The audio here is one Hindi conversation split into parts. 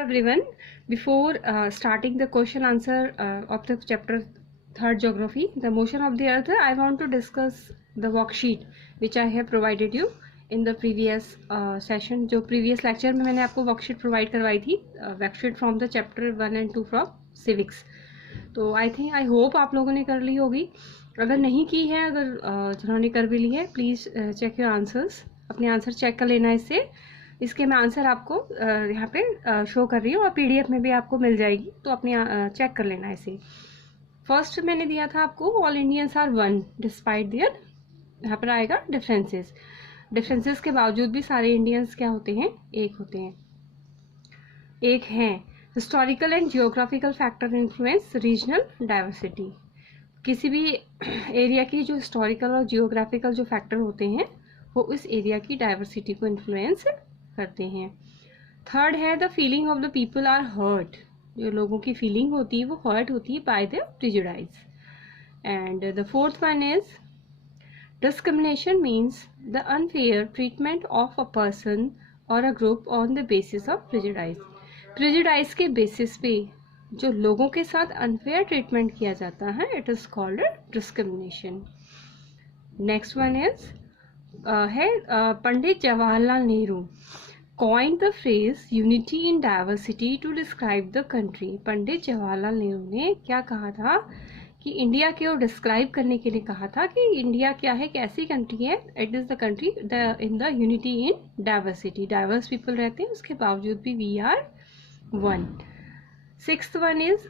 everyone. Before starting the question answer of the chapter 3rd geography, the motion of the earth, I want to discuss the worksheet which I have provided you in the previous session. जो previous lecture में मैंने आपको worksheet provide करवाई थी, worksheet from the chapter 1 and 2 from civics. तो I hope आप लोगों ने कर ली होगी. अगर नहीं की है, अगर जिन्होंने कर भी ली है, प्लीज़ चेक योर आंसर्स. अपने आंसर चेक कर लेना इसके मैं आंसर आपको यहाँ पे शो कर रही हूँ और पीडीएफ में भी आपको मिल जाएगी, तो अपने चेक कर लेना इसे. फर्स्ट मैंने दिया था आपको all Indians are one despite their, यहाँ पर आएगा डिफरेंसेस के बावजूद भी सारे इंडियंस क्या होते हैं, एक होते हैं, एक हैं. Historical and geographical factor influence regional diversity. किसी भी एरिया की जो हिस्टोरिकल और जियोग्राफिकल जो फैक्टर होते हैं वो उस एरिया की डाइवर्सिटी को इन्फ्लुएंस करते हैं. थर्ड है the feeling of the people are hurt. जो लोगों की फीलिंग होती है वो हर्ट होती है by the prejudice. And the fourth one is discrimination means the unfair treatment of a person और a group on the basis of prejudice. Prejudice के बेसिस पे जो लोगों के साथ अनफेयर ट्रीटमेंट किया जाता है, it is called discrimination. Next one is Pandit Jawaharlal Nehru coined the phrase unity in diversity to describe the country. Pandit Jawaharlal Nehru ने क्या कहा था कि इंडिया को डिस्क्राइब करने के लिए कहा था कि इंडिया क्या है, कैसी कंट्री है. It is the country in the unity in diversity. Diverse people रहते हैं, उसके बावजूद भी we are one. Sixth one is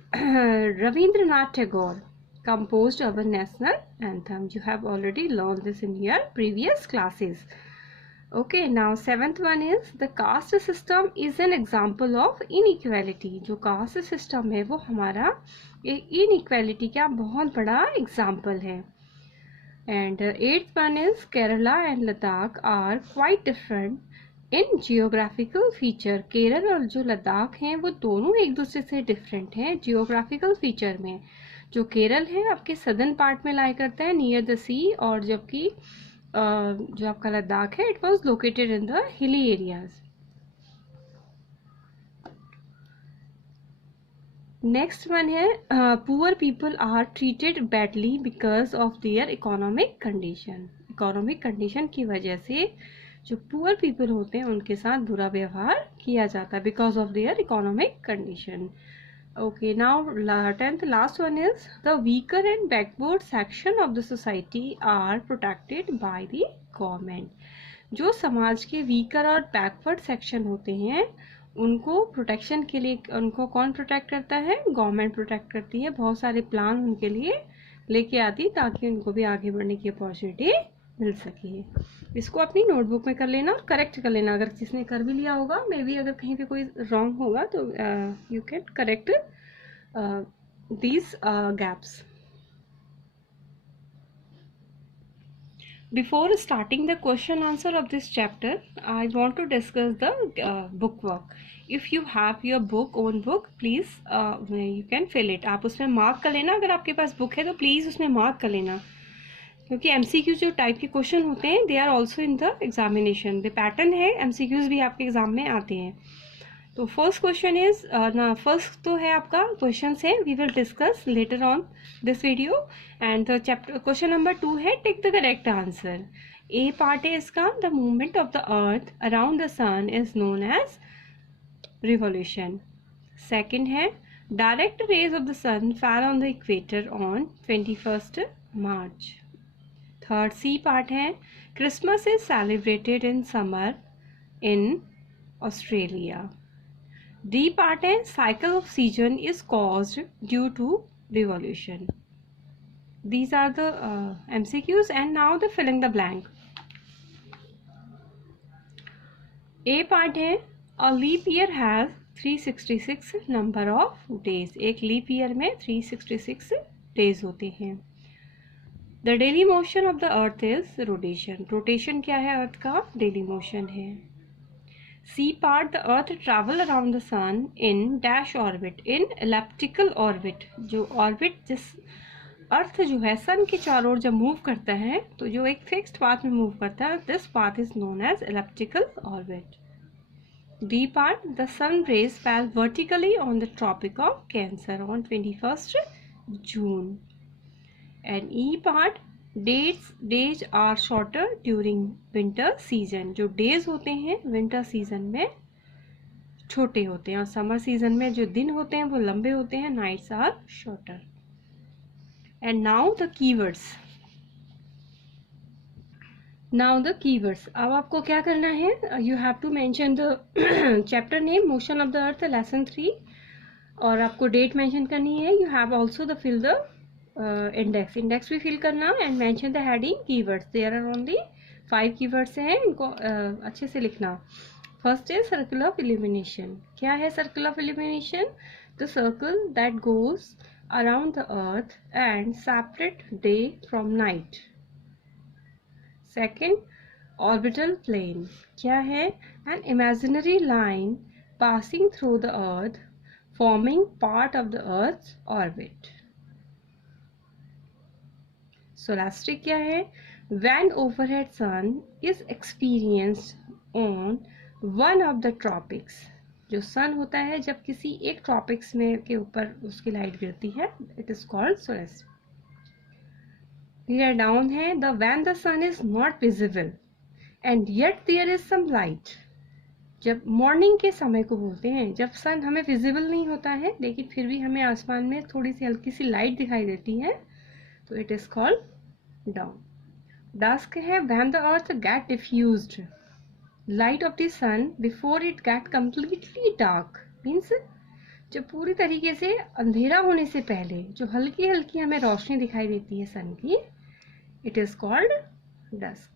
Rabindranath Tagore composed our national anthem. You have already learned this in your previous classes. Okay, now seventh one is the caste system is an example of inequality. जो caste system है वो हमारा inequality का बहुत बड़ा example है. And eighth one is Kerala and Ladakh are quite different in geographical feature. Kerala और जो लद्दाख हैं वो दोनों एक दूसरे से different हैं geographical feature में. जो केरल है आपके सदर्न पार्ट में लाई करता है नियर द सी, और जबकि जो आपका लद्दाख है it was located in the hilly areas. Next one है poor people are treated badly because of their economic condition. Economic condition की वजह से जो पुअर पीपल होते हैं उनके साथ बुरा व्यवहार किया जाता है because of their economic condition. Okay, now 10th last one is the weaker and backward section of the society are protected by the government. जो समाज के वीकर और बैकवर्ड सेक्शन होते हैं उनको प्रोटेक्शन के लिए उनको कौन प्रोटेक्ट करता है, गवर्नमेंट प्रोटेक्ट करती है. बहुत सारे प्लान उनके लिए लेके आती ताकि उनको भी आगे बढ़ने की अपॉर्चुनिटी मिल सके. इसको अपनी नोटबुक में कर लेना और करेक्ट कर लेना. अगर जिसने कर भी लिया होगा, मे बी अगर कहीं पे कोई रॉन्ग होगा तो you can correct these gaps. Before starting the question answer of this chapter, I want to discuss the book work. If you have your book, own book, please you can fill it. आप उसमें मार्क कर लेना. अगर आपके पास बुक है तो प्लीज़ उसमें मार्क कर लेना, क्योंकि MCQ जो टाइप के क्वेश्चन होते हैं they are also in the examination. The pattern है MCQs भी आपके एग्जाम में आते हैं. तो फर्स्ट क्वेश्चन इज फर्स्ट तो है आपका क्वेश्चन है, we will discuss later on this video. And the chapter question number 2 है take the correct answer. A part है इसका, the movement of the earth around the sun is known as revolution. Second है direct rays of the sun fall on the equator on 21st March. Third C part है Christmas is celebrated in summer in Australia. D part है cycle of season is caused due to revolution. These are the MCQs and now the filling the blank. A part है a leap year has 366 number of days. एक लीप ईयर में 366 डेज होते हैं. The daily motion of the earth is rotation. Rotation क्या है अर्थ का, डेली मोशन है. C part the earth travel around the sun in dash orbit, in elliptical orbit. जो ऑर्बिट जिस अर्थ जो है सन के चारों ओर जब मूव करता है तो जो एक फिक्स्ड पाथ में मूव करता है, this path is known as elliptical orbit. D part, the sun rays fell vertically on the Tropic of Cancer on 21st June. And E part, days are shorter during winter season. जो days होते हैं winter season में छोटे होते हैं और summer season में जो दिन होते हैं वो लंबे होते हैं. Nights are shorter. And now the keywords. Now the keywords. अब आपको क्या करना है? You have to mention the chapter name, Motion of the Earth, lesson 3. और आपको date mention करनी है. You have also the fill the index. Index भी fill करना and mention the heading keywords. There are only 5 keywords हैं. इनको अच्छे से लिखना. First is circle of illumination. क्या है circle of illumination? The circle that goes around the earth and separate day from night. Second, orbital plane. क्या है? An imaginary line passing through the earth, forming part of the earth's orbit. Solastic क्या है? When overhead sun is experienced on one of the tropics. जो सन होता है जब किसी एक ट्रॉपिक्स में के ऊपर उसकी लाइट गिरती है, it is called solastic. Here down है the when the sun is not visible and yet there is some light. जब मॉर्निंग के समय को बोलते हैं, जब सन हमें विजिबल नहीं होता है लेकिन फिर भी हमें आसमान में थोड़ी सी हल्की सी लाइट दिखाई देती है, तो it is called down. Dusk है when the earth get diffused light of the sun before it get completely dark. Means जब पूरी तरीके से अंधेरा होने से पहले जो हल्की हल्की हमें रोशनी दिखाई देती है सन की, it is called dusk.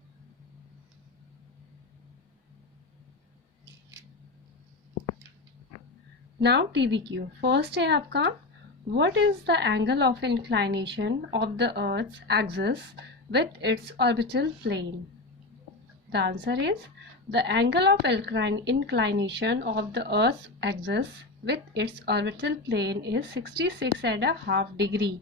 Now TVQ. First है आपका what is the angle of inclination of the Earth's axis with its orbital plane? The answer is the angle of inclination of the Earth's axis with its orbital plane is 66.5 degree.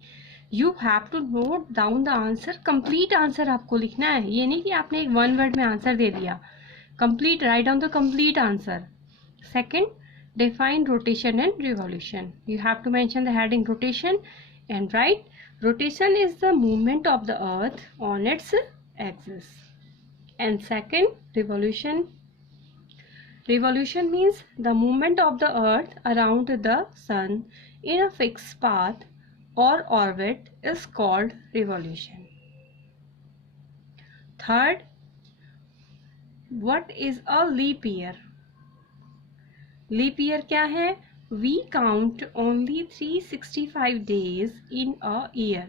You have to note down the answer. Complete answer आपको लिखना है. ये नहीं कि आपने एक one word में आंसर दे दिया. Complete, write down the complete answer. Second, define rotation and revolution. You have to mention the heading rotation and write rotation is the movement of the earth on its axis. And second, revolution. Revolution means the movement of the earth around the sun in a fixed path or orbit is called revolution. Third, what is a leap year? Leap year क्या है? We count only 365 days in a year.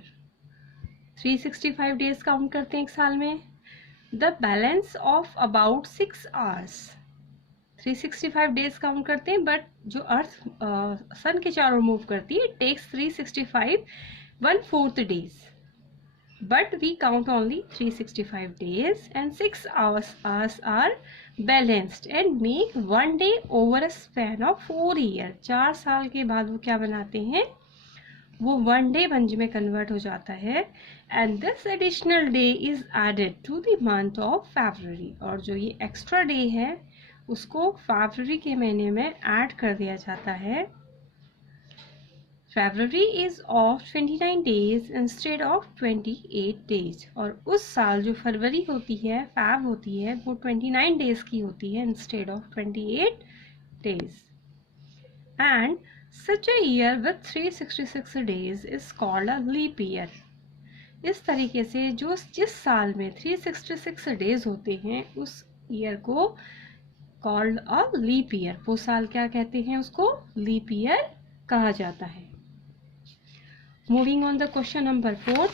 365 days count करते हैं एक साल में. The balance of about 6 hours. 365 days count करते हैं, बट जो अर्थ सन के चारों मूव करती है, takes 365 1/4 days. But we count only 365 days and 6 hours are balanced and make one day over a span of 4 years. 4 साल के बाद वो क्या बनाते हैं? वो वन डे बंज में कन्वर्ट हो जाता है. And this additional day is added to the month of February. और जो ये एक्स्ट्रा डे है उसको फरवरी के महीने में ऐड कर दिया जाता है. February is of 29 days instead of 28 days. और उस साल जो फरवरी होती है, फैब होती है, वो 29 days की होती है instead of 28 days. And such a year with 366 days is called a leap year. इस तरीके से जिस साल में 366 days होते हैं उस ईयर को called a leap year. वो साल क्या कहते हैं? उसको leap year कहा जाता है. Moving on the question number 4.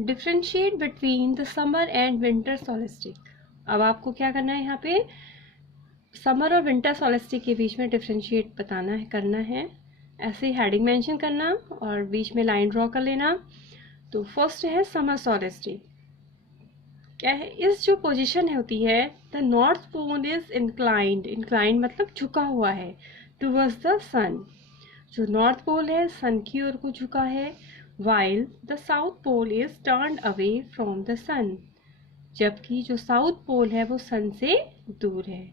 Differentiate between the summer and winter solstice. अब आपको क्या करना है? यहाँ पे समर और विंटर सोलिस्टिक के बीच में डिफ्रेंशिएट बताना है, करना है. ऐसे हेडिंग मेंशन करना और बीच में लाइन ड्रॉ कर लेना. तो फर्स्ट है समर सोलिस्टिक. क्या है? इस जो पोजीशन होती है, the north pole is inclined. Inclined मतलब झुका हुआ है टूवर्ड्स द सन. जो नॉर्थ पोल है सन की ओर को झुका है, while the south pole is turned away from the sun, जबकि जो साउथ पोल है वो सन से दूर है।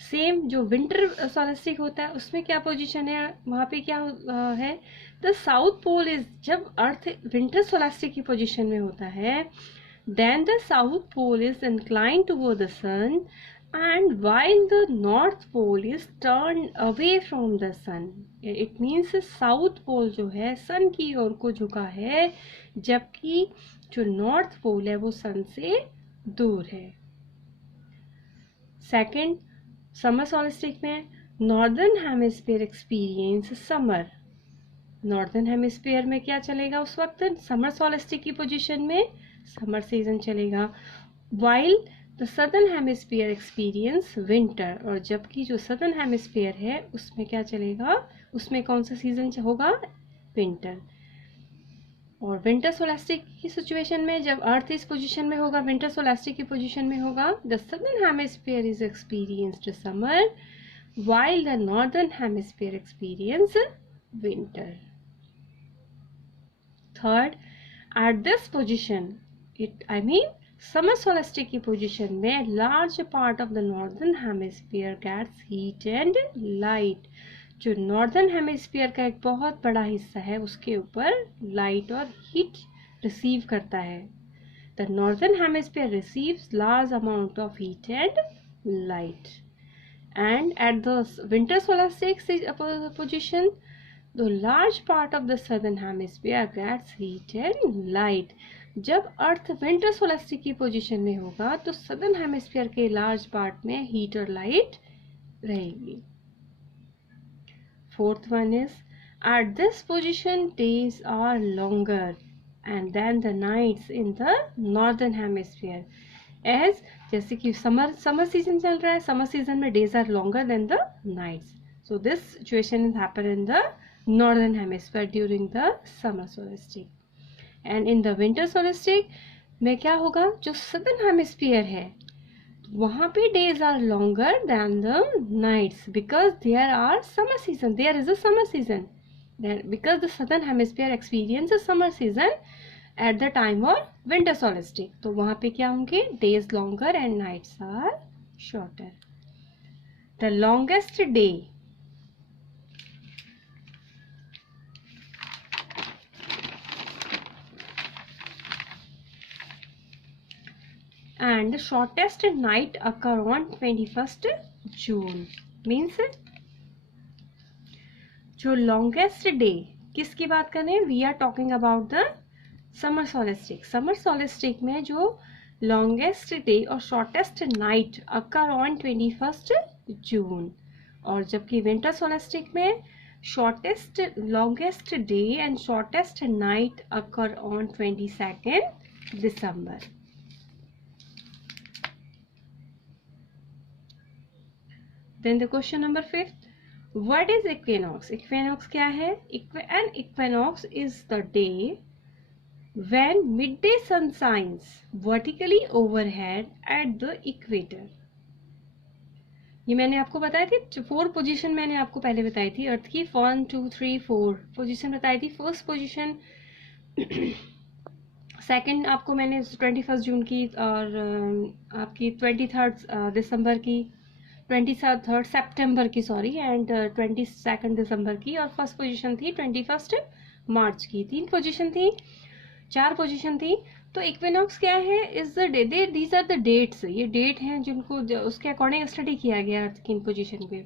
सेम जो विंटर सोलेस्टिक होता है उसमें क्या पोजीशन है, वहाँ पे क्या है, द साउथ पोल इज, जब अर्थ विंटर सोलेस्टिक की पोजीशन में होता है, then the south pole is incline toward the sun and while the north pole is turned away from the sun, it means south pole जो है सन की ओर को झुका है, जबकि जो नॉर्थ पोल है वो सन से दूर है। सेकंड, समर सोलिस्टिक में northern hemisphere experience summer. Northern hemisphere में क्या चलेगा उस वक्त, समर सोलिस्टिक की पोजीशन में समर सीजन चलेगा, while the southern hemisphere experience winter, और जबकि जो सदर्न हेमिस्फीयर है उसमें क्या चलेगा, उसमें कौन सा सीजन होगा, विंटर। और विंटर सोलेस्टिक की सिचुएशन में जब अर्थ इस पोजीशन में होगा, विंटर सोलेस्टिक की पोजीशन में होगा, the southern hemisphere is experienced summer while the northern hemisphere experience winter. Third, at this position, summer solstice की पोजीशन में large part of the northern hemisphere gets heat and light. जो नॉर्दर्न हेमिस्फीयर का एक बहुत बड़ा हिस्सा है उसके ऊपर लाइट और हीट रिसीव करता है। The northern hemisphere receives large amount of heat and light, and at the winter solstice position the large part of the southern hemisphere gets heat and light. जब अर्थ विंटर सोलेस्टिक की पोजीशन में होगा तो सदर्न हेमिस्फीयर के लार्ज पार्ट में हीट और लाइट रहेगी। Fourth one is, at this position days are longer and then the nights in the northern hemisphere. As जैसे कि समर सीजन चल रहा है, समर सीजन में days are longer than the nights, so this situation is happen in the northern hemisphere during the summer solstice. And in the winter solstice में क्या होगा, जो सदर्न हेमिस्फीयर है वहाँ पे days are longer than the nights because there are summer season, there is a summer season, because the southern hemisphere experience a summer season at the time of winter सोलेस्टिक। तो वहाँ पे क्या होंगे, days longer and nights are shorter. The longest day, and the shortest night occur on 21st June, means जो longest day किसकी बात करें, we are talking about the summer solstice। summer solstice में जो longest day और shortest night occur on 21st June, और जबकि winter solstice में shortest longest day and shortest night occur on 22nd December। Then the question number 5, what is equinox? Equinox क्या है? An equinox is the day when midday sun shines vertically overhead at the equator। ये मैंने आपको बताई थी, 4 पोजीशन मैंने आपको पहले बताई थी अर्थ की, 1 2 3 4 पोजीशन बताई थी। फर्स्ट पोजीशन सेकंड आपको मैंने 21 जून की, और आपकी 23 दिसंबर की, 23 सितंबर की सॉरी, एंड 22 दिसंबर की, और फर्स्ट पोजीशन थी 21 मार्च की। 3 पोजीशन थी, 4 पोजीशन थी। तो इक्विनॉक्स क्या है, is the day, these are the dates, ये डेट हैं जिनको उसके अकॉर्डिंग स्टडी किया गया अर्थ की इन पोजीशन पे।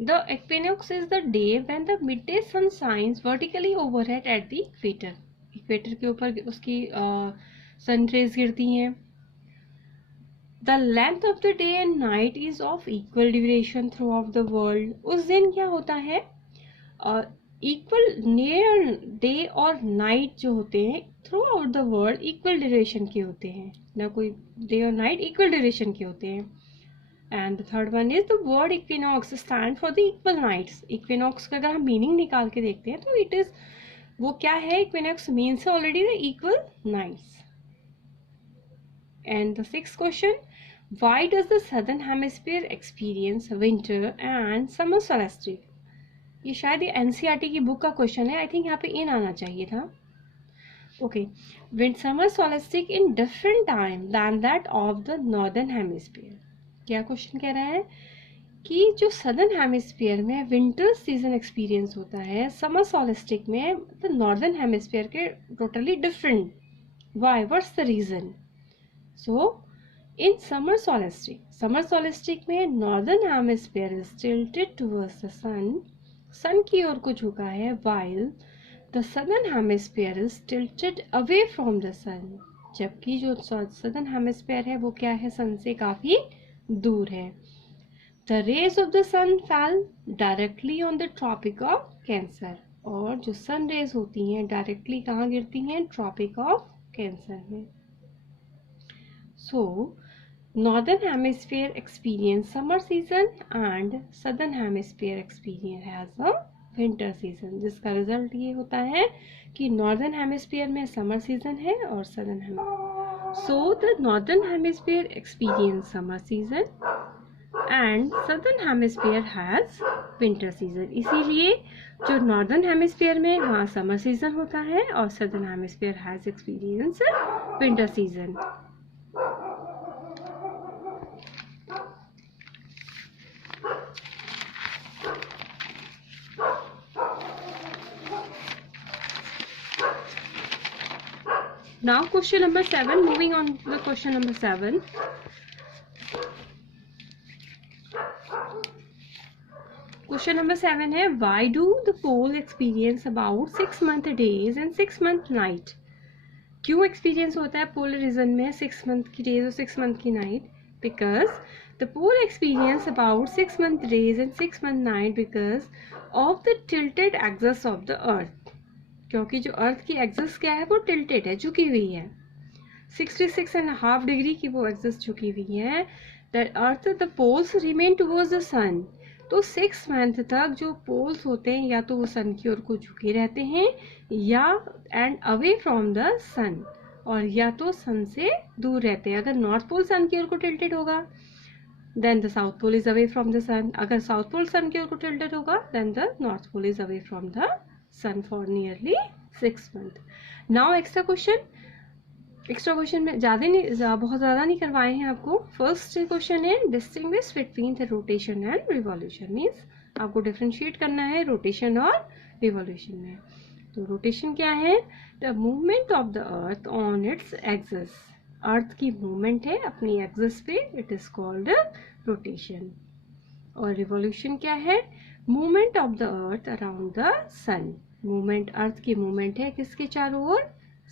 The equinox is the day when the mid day sun shines vertically overhead at the equator, equator के ऊपर उसकी सन रेज गिरती हैं। The length of the day and night is of equal duration throughout the world। उस दिन क्या होता है, इक्वल डे और नाइट जो होते हैं through out the world equal duration के होते हैं, ना कोई डे और नाइट इक्वल ड्यूरेशन के होते हैं। And the third one is the word equinox stand for the equal nights. Equinox का अगर हम मीनिंग निकाल के देखते हैं तो इट इज, वो क्या है, equinox means already the equal nights. And the sixth question, why does the southern hemisphere experience winter and summer solstice? ये शायद ये एनसीईआरटी की बुक का क्वेश्चन है, आई थिंक यहाँ पे इन आना चाहिए था। Okay, wind summer solstice in different time than that of the northern hemisphere. क्या क्वेश्चन कह रहा है कि जो सदर्न हेमिस्फीयर में विंटर सीजन एक्सपीरियंस होता है, समर सोलिस्टिक में द नॉर्दर्न हेमिस्फीयर के totally different. Why, what's the reason? So in summer solstice में northern hemisphere is tilted towards the sun की ओर को झुका है, while the southern hemisphere is tilted away from the sun, जबकि जो southern hemisphere है वो क्या है, सन से काफी दूर है। The rays of the sun fell directly on the tropic of Cancer, और जो सन रेज होती हैं डायरेक्टली कहाँ गिरती हैं, ट्रॉपिक ऑफ कैंसर में। So northern hemisphere experience summer season and southern hemisphere experience has a winter season, जिसका रिजल्ट ये होता है कि northern hemisphere में summer season है और southern hemisphere, so the northern hemisphere experience summer season and southern hemisphere has winter season। इसीलिए जो northern hemisphere में वहाँ summer season होता है और southern hemisphere has experience winter season। Now question number 7, moving on to the question number 7. Question number 7 है, why do the pole experience about 6 month days and 6 month night? क्यों एक्सपीरियंस होता है पोलर रीजन में 6 मंथ की डेज और 6 मंथ की night? Because the pole experience about 6 month days and 6 month night because of the tilted axis of the earth, क्योंकि जो अर्थ की एक्सिस क्या है वो टिल्टेड है, झुकी हुई है, 66.5 डिग्री की वो एक्सिस झुकी हुई है। That earth the poles remain towards the sun, तो 6 मंथ तक जो पोल्स होते हैं या तो वो सन की ओर को झुके रहते हैं या एंड अवे फ्रॉम द सन, और या तो सन से दूर रहते हैं। अगर नॉर्थ पोल सन की ओर को टिल्टेड होगा then the south pole is away from the sun, अगर साउथ पोल सन की ओर को टिल्टेड होगा then the north pole is away from the sun for nearly 6 month. Now extra question में बहुत ज़्यादा नहीं करवाए हैं आपको। फर्स्ट क्वेश्चन है distinguish between the rotation and revolution, means आपको डिफ्रेंशिएट करना है रोटेशन और रिवॉल्यूशन में। तो रोटेशन क्या है, the movement of the earth on its axis, earth की मूवमेंट है अपनी एक्सिस पे, इट इज कॉल्ड रोटेशन। और रिवॉल्यूशन क्या है, movement of the earth around the sun, movement earth की मूवमेंट है किसके चारों ओर,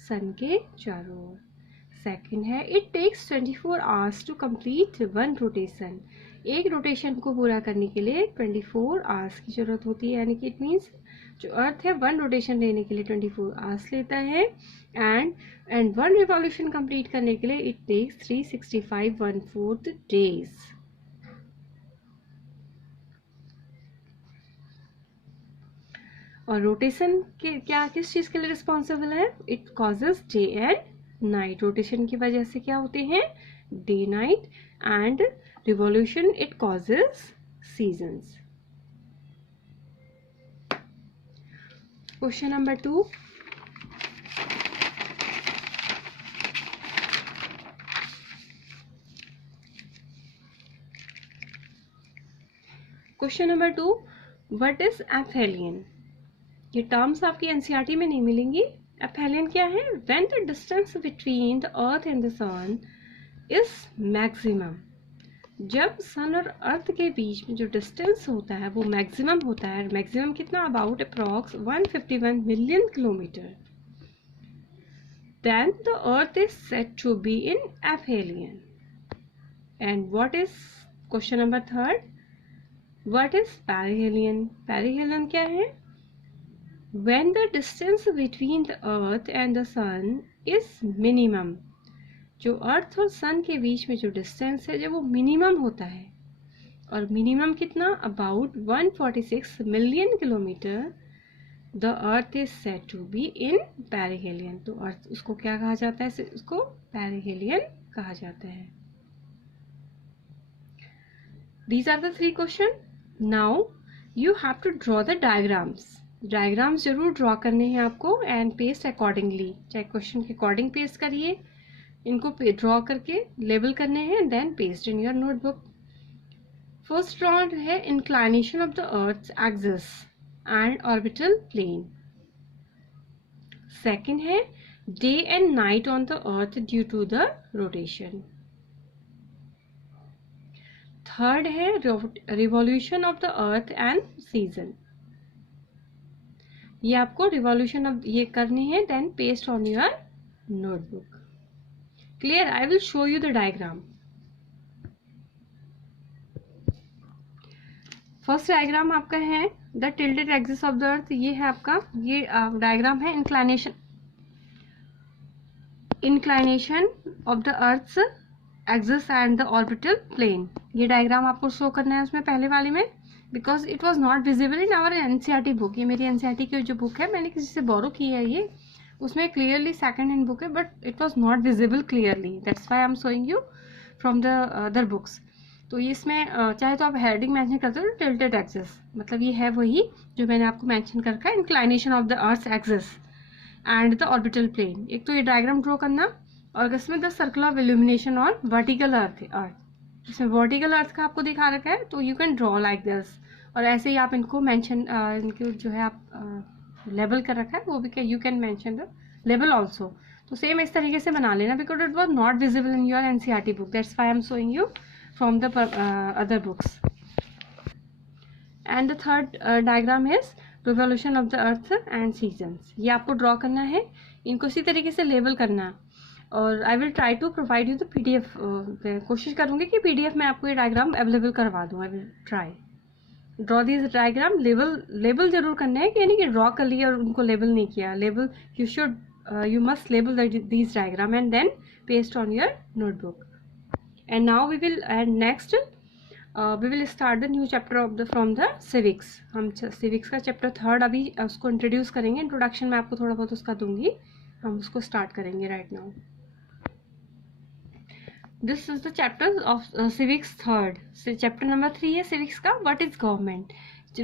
सन के चारों ओर। सेकंड है it takes 24 hours to complete one rotation, एक रोटेशन को पूरा करने के लिए 24 आवर्स की जरूरत होती है, यानी कि इट मीन्स जो अर्थ है वन रोटेशन लेने के लिए 24 आवर्स लेता है एंड वन रिवॉल्यूशन कंप्लीट करने के लिए इट टेक्स 365 1/4 डेज। और रोटेशन के क्या किस चीज के लिए रिस्पॉन्सिबल है, it causes day and night, rotation की वजह से क्या होते हैं, day night, and revolution it causes seasons. Question number 2, question number 2, what is aphelion? ये टर्म्स आपकी एनसीईआरटी में नहीं मिलेंगी। एफेलियन क्या है, when the distance between the earth and the sun is maximum, जब सन और अर्थ के बीच में जो डिस्टेंस होता है वो मैक्सिमम होता है। मैक्सिमम कितना, about approx 151 million kilometre, then the earth is said to be in aphelion. And what is question number 3, what is perihelion? Perihelion क्या है, when the distance between the earth and the sun is minimum, जो अर्थ और सन के बीच में जो डिस्टेंस है जब वो मिनिमम होता है, और मिनिमम कितना, about 146 million kilometre, the earth is said to be in perihelion. तो अर्थ उसको क्या कहा जाता है, उसको पेरिहेलियन कहा जाता है। These are the 3 questions. Now you have to draw the diagrams जरूर ड्रॉ करने हैं आपको एंड पेस्ट अकॉर्डिंगली, चाहे क्वेश्चन के अकॉर्डिंग पेस्ट करिए, इनको ड्रॉ करके लेबल करने हैं, then paste in your notebook. First draw है inclination of the earth axis and orbital plane. Second है day and night on the earth due to the rotation. Third है revolution of the earth and season. ये आपको रिवॉल्यूशन ऑफ ये करनी है, then paste on your notebook. Clear? I will show you the diagram. First diagram आपका है the tilted axis of the earth. ये है आपका, ये डायग्राम है inclination of the earth axis and the orbital plane. ये डायग्राम आपको शो करना है उसमें पहले वाले में, because it was not visible in our NCERT book. ये मेरी एनसीईआरटी की जो बुक है, मैंने किसी से बोरो की है ये, उसमें क्लियरली सेकंड हैंड बुक है, but it was not visible clearly, that's why I am showing you from the other books. तो ये इसमें चाहे तो आप हेडिंग मेंशन करते हो टिल्टेड एक्सिस, मतलब ये है वही जो मैंने आपको मेंशन कर रखा है, inclination of the earth axis and the orbital plane. एक तो ये डायग्राम ड्रॉ करना, और इसमें द सर्कल ऑफ इल्यूमिनेशन और वर्टिकल अर्थ, इसमें वर्टिकल अर्थ का आपको दिखा रखा है, तो you can draw like this. और ऐसे ही आप इनको मेंशन, इनके जो है आप लेबल कर रखा है वो भी, you can mention the label also. तो सेम इस तरीके से बना लेना, because it was not visible in your NCERT book, that's why I am showing you from the other books. And the third diagram is revolution of the earth and seasons. ये आपको ड्रॉ करना है, इनको इसी तरीके से लेबल करना, और I will try to provide you the PDF। कोशिश करूँगी कि PDF में आपको ये डायग्राम अवेलेबल करवा दूँ। आई will try draw this diagram. Label जरूर करना है, कि यानी कि ड्रॉ कर लिया और उनको लेबल नहीं किया। Label you must label these diagram and then paste on your notebook. And now we will start the new chapter from the civics. हम civics का chapter 3 अभी उसको introduce करेंगे। introduction में आपको थोड़ा बहुत उसका दूंगी, हम उसको start करेंगे right now. This is the chapter of civics 3rd. chapter number 3 है civics का, what is government.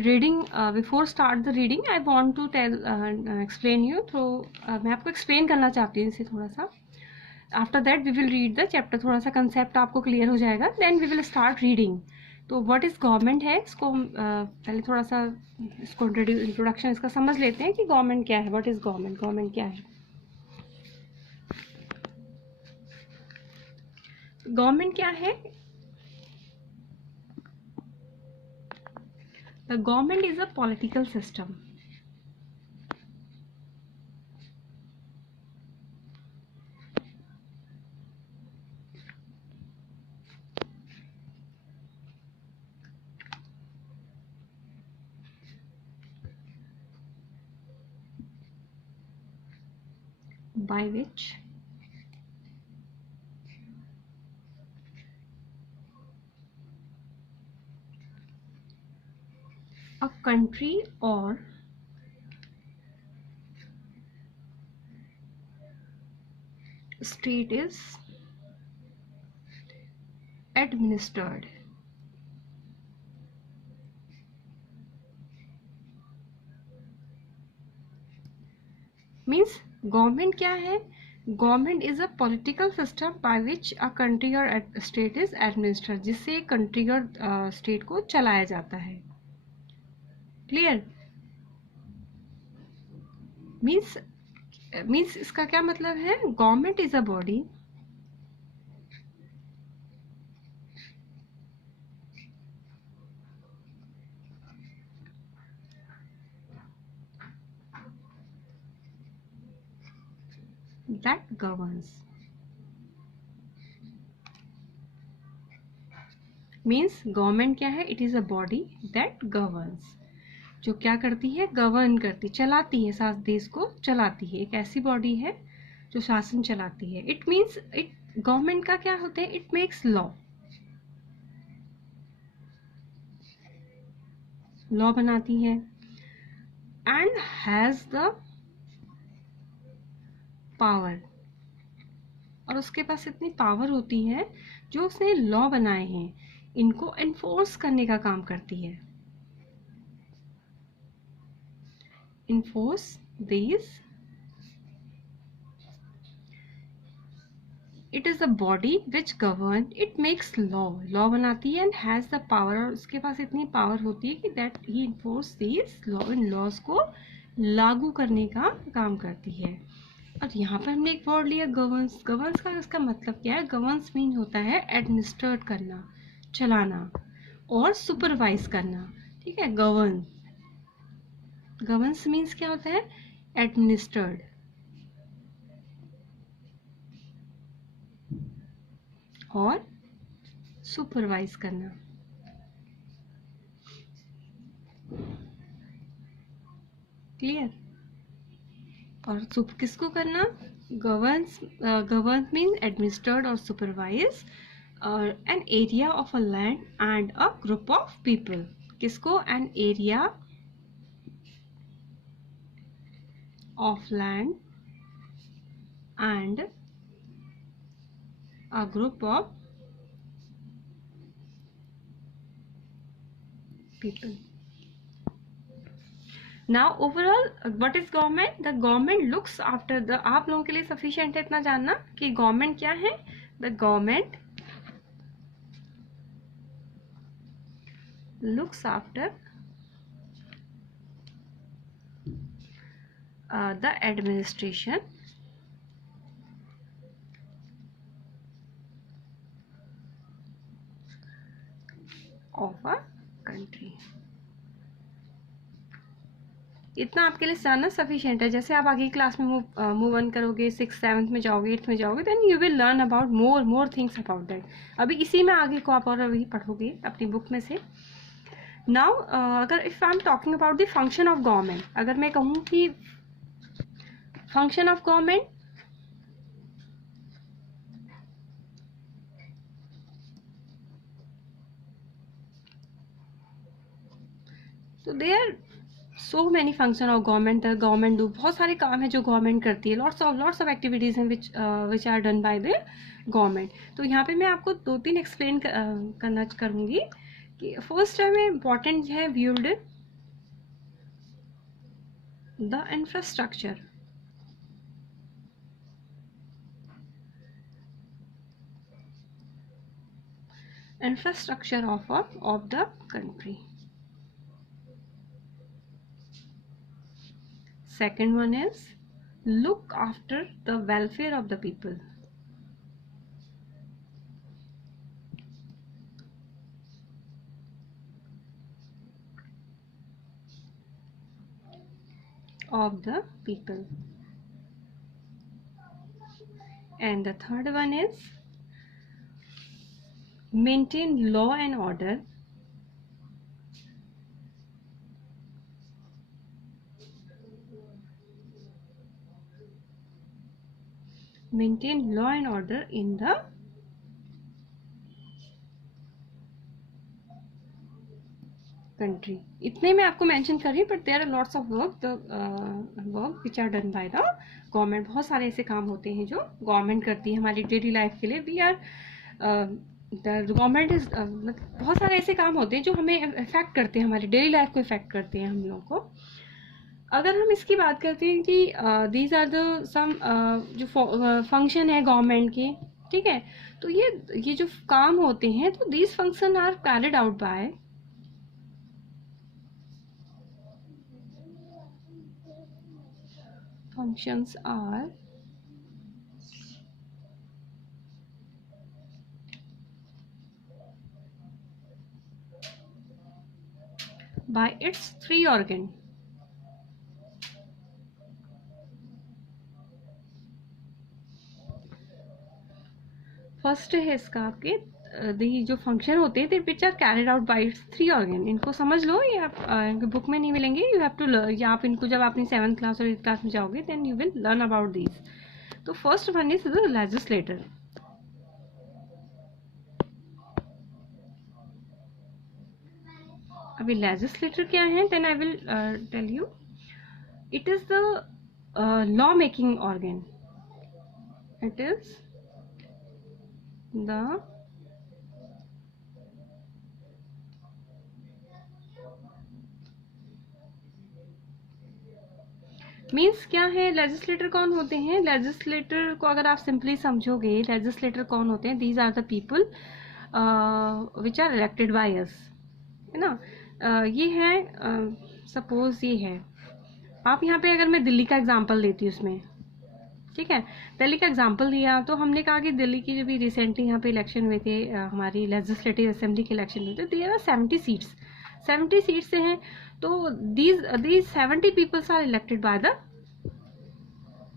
Reading, before start the reading I want to explain you through, मैं आपको explain करना चाहती हूँ इसे थोड़ा सा। After that we will read the chapter, थोड़ा सा कंसेप्ट आपको क्लियर हो जाएगा, then we will start reading. तो व्हाट इज़ गवर्नमेंट है, इसको पहले थोड़ा सा इसको इंट्रोडक्शन इसका समझ लेते हैं कि गवर्नमेंट क्या है। व्हाट इज़ गवर्नमेंट, गवर्नमेंट क्या है। गवर्नमेंट क्या है? The government is a political system. by which a country or state is administered. Means government क्या है? Government is a political system by which a country और स्टेट इज एडमिनिस्टर्ड, जिससे कंट्री और स्टेट को चलाया जाता है। क्लियर? मीन्स इसका क्या मतलब है? Government is a body that governs. Means government क्या है? It is a body that governs, जो क्या करती है? गवर्न करती, चलाती है, देश को चलाती है। एक ऐसी बॉडी है जो शासन चलाती है। इट मीन्स गवर्नमेंट का क्या होता है? इट मेक्स लॉ बनाती है एंड हैज द पावर, और उसके पास इतनी पावर होती है जो उसने लॉ बनाए हैं इनको एनफोर्स करने का काम करती है। enforce these. It is a body which govern, it makes law, law बनाती है and has the power, और उसके पास इतनी पावर होती है कि that he enforce these law, in laws को लागू करने का काम करती है. और यहाँ पर हमने एक वर्ड लिया गवर्न्स. गवर्न्स का इसका मतलब क्या है? गवर्न्स मीन होता है एडमिनिस्ट्रेट करना, चलाना, और सुपरवाइज करना. ठीक है, गवर्न, गवर्न्स मीन्स क्या होता है? एडमिनिस्ट्रेड और सुपरवाइज करना. क्लियर? और किसको करना? गवर्न्स, गवर्न मीन एडमिनिस्टर्ड और supervise an area of a land and a group of people. किसको? An area of land and a group of people. Now overall what is government? The government looks after the, आप लोगों के लिए sufficient है इतना जानना कि government क्या है. The government looks after the administration of a country. इतना आपके लिए जानना सफिशिएंट है. जैसे आप आगे क्लास में मूव ऑन करोगे, 6th 7th में जाओगे, 8th में जाओगे, then you will learn about more things about that. अभी इसी में आगे को आप और अभी पढ़ोगे अपनी बुक में से. नाउ अगर if I am talking about the function of government, अगर मैं कहूँ कि फंक्शन ऑफ गवर्नमेंट, तो there so many function of government. Government do, बहुत सारे काम है जो गवर्नमेंट करती है. लॉट्स ऑफ एक्टिविटीज हैं which are done by the government. तो यहाँ पे मैं आपको 2-3 एक्सप्लेन करना करूँगी. कि फर्स्ट है में इम्पॉर्टेंट है build the infrastructure. Infrastructure of the country. Second one is look after the welfare of the people. Of the people. And the third one is maintain law and order. Maintain law and order in the country. इतने में आपको मेंशन कर रही हूँ, but there are lots of work which are done by the government. बहुत सारे ऐसे काम होते हैं जो गवर्नमेंट करती है हमारी डेली लाइफ के लिए. We are the government is, बहुत सारे ऐसे काम होते हैं जो हमें इफेक्ट करते हैं, हमारी डेली लाइफ को इफेक्ट करते हैं हम लोग को. अगर हम इसकी बात करते हैं कि दीज आर द सम जो फंक्शन है गवर्नमेंट के, ठीक है, तो ये जो काम होते हैं, तो these function are carried out by functions are by its 3 organ. First है इसका आपके जो फंक्शन होते हैं which are carried out by its 3 organ. इनको समझ लो, ये आप इनके बुक में नहीं मिलेंगे. यू हैव टू लर्न, या आप इनको जब अपनी 7th क्लास और 8th क्लास में जाओगे then you will learn about these. तो first one is the legislator. अभी लेजिस्लेटर क्या है, then I will tell you. It is the law making organ. It is the means क्या है, लेजिस्लेटर कौन होते हैं? लेजिस्लेटर को अगर आप सिंपली समझोगे, लेजिस्लेटर कौन होते हैं? These are the people which are elected by us, है ना। ये है, सपोज ये है, आप यहाँ पे अगर मैं दिल्ली का एग्जांपल लेती हूँ इसमें, ठीक है, दिल्ली का एग्जांपल दिया तो हमने कहा कि दिल्ली की जो भी रिसेंटली यहाँ पे इलेक्शन हुए थे, हमारी लेजिस्लेटिव असेंबली के इलेक्शन हुए थे, देयर आर 70 सीट्स, 70 सीट्स से हैं, तो these 70 peoples are elected by the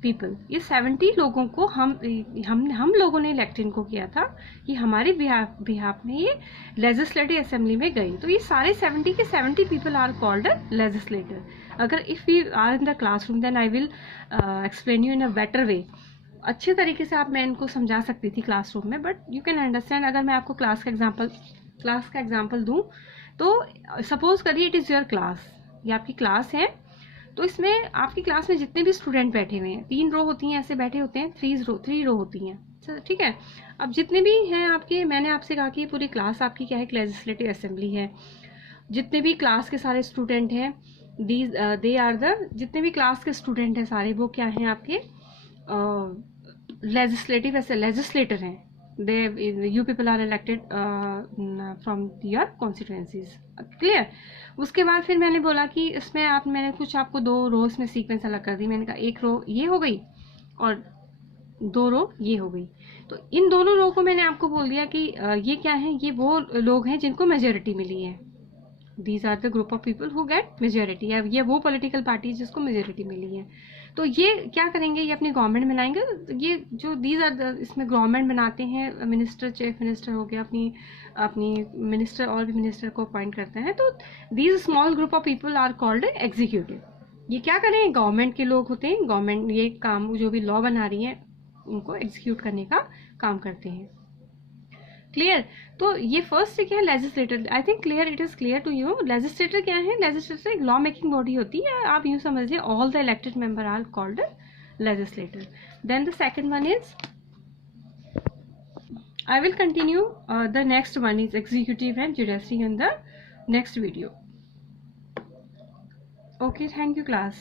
people. ये 70 लोगों को हम लोगों ने इलेक्ट इनको किया था कि हमारे बिहाफ में ये लेजिस्लेटिव असेंबली में गई। तो ये सारे 70 के 70 पीपल आर कॉल्ड लेजिस्लेटर। अगर if we are in the classroom then I will explain you in a better way. अच्छे तरीके से मैं इनको समझा सकती थी क्लासरूम में, बट यू कैन अंडरस्टैंड। अगर मैं आपको क्लास का एग्जाम्पल दूँ तो सपोज करिए इट इज़ योर क्लास, ये आपकी क्लास है, तो इसमें आपकी क्लास में जितने भी स्टूडेंट बैठे हुए हैं, 3 रो होती हैं, ऐसे बैठे होते हैं, 3 रो होती हैं, ठीक है। अब जितने भी हैं आपके, मैंने आपसे कहा कि पूरी क्लास आपकी क्या है, लेजिस्लेटिव असेंबली है। जितने भी क्लास के सारे स्टूडेंट हैं, दे आर द, जितने भी क्लास के स्टूडेंट हैं सारे, वो क्या हैं आपके लेजिस्लेटर हैं। you people are elected from your constituencies, clear. उसके बाद फिर मैंने बोला कि इसमें मैंने कुछ आपको 2 रोज में सीक्वेंस अलग कर दी। मैंने कहा 1 रो ये हो गई और 2 रो ये हो गई। तो इन दोनों रो को मैंने आपको बोल दिया कि ये क्या है, ये वो लोग हैं जिनको मेजोरिटी मिली है। These are the group of people who get majority. ये वो पॉलिटिकल पार्टी जिसको मेजोरिटी मिली है। तो ये क्या करेंगे, ये अपनी गवर्नमेंट बनाएंगे। ये जो दीज आर, इसमें गवर्नमेंट बनाते हैं, मिनिस्टर, चीफ मिनिस्टर हो गया, अपनी मिनिस्टर, और भी मिनिस्टर को अपॉइंट करते हैं। तो these small group of people are called executive. ये क्या करें, गवर्नमेंट के लोग होते हैं। गवर्नमेंट ये काम, जो भी लॉ बना रही है, उनको एग्जीक्यूट करने का काम करते हैं, क्लियर। तो ये फर्स्ट क्या है, legislator. I think clear, it is clear to you. Legislator क्या है, लेजिस्लेटर एक लॉ मेकिंग बॉडी होती है। आप यूँ समझ लीजिए, all the elected member are called legislator. Then the second one is, I will continue the next one is executive and judiciary in the next video. Okay, thank you class.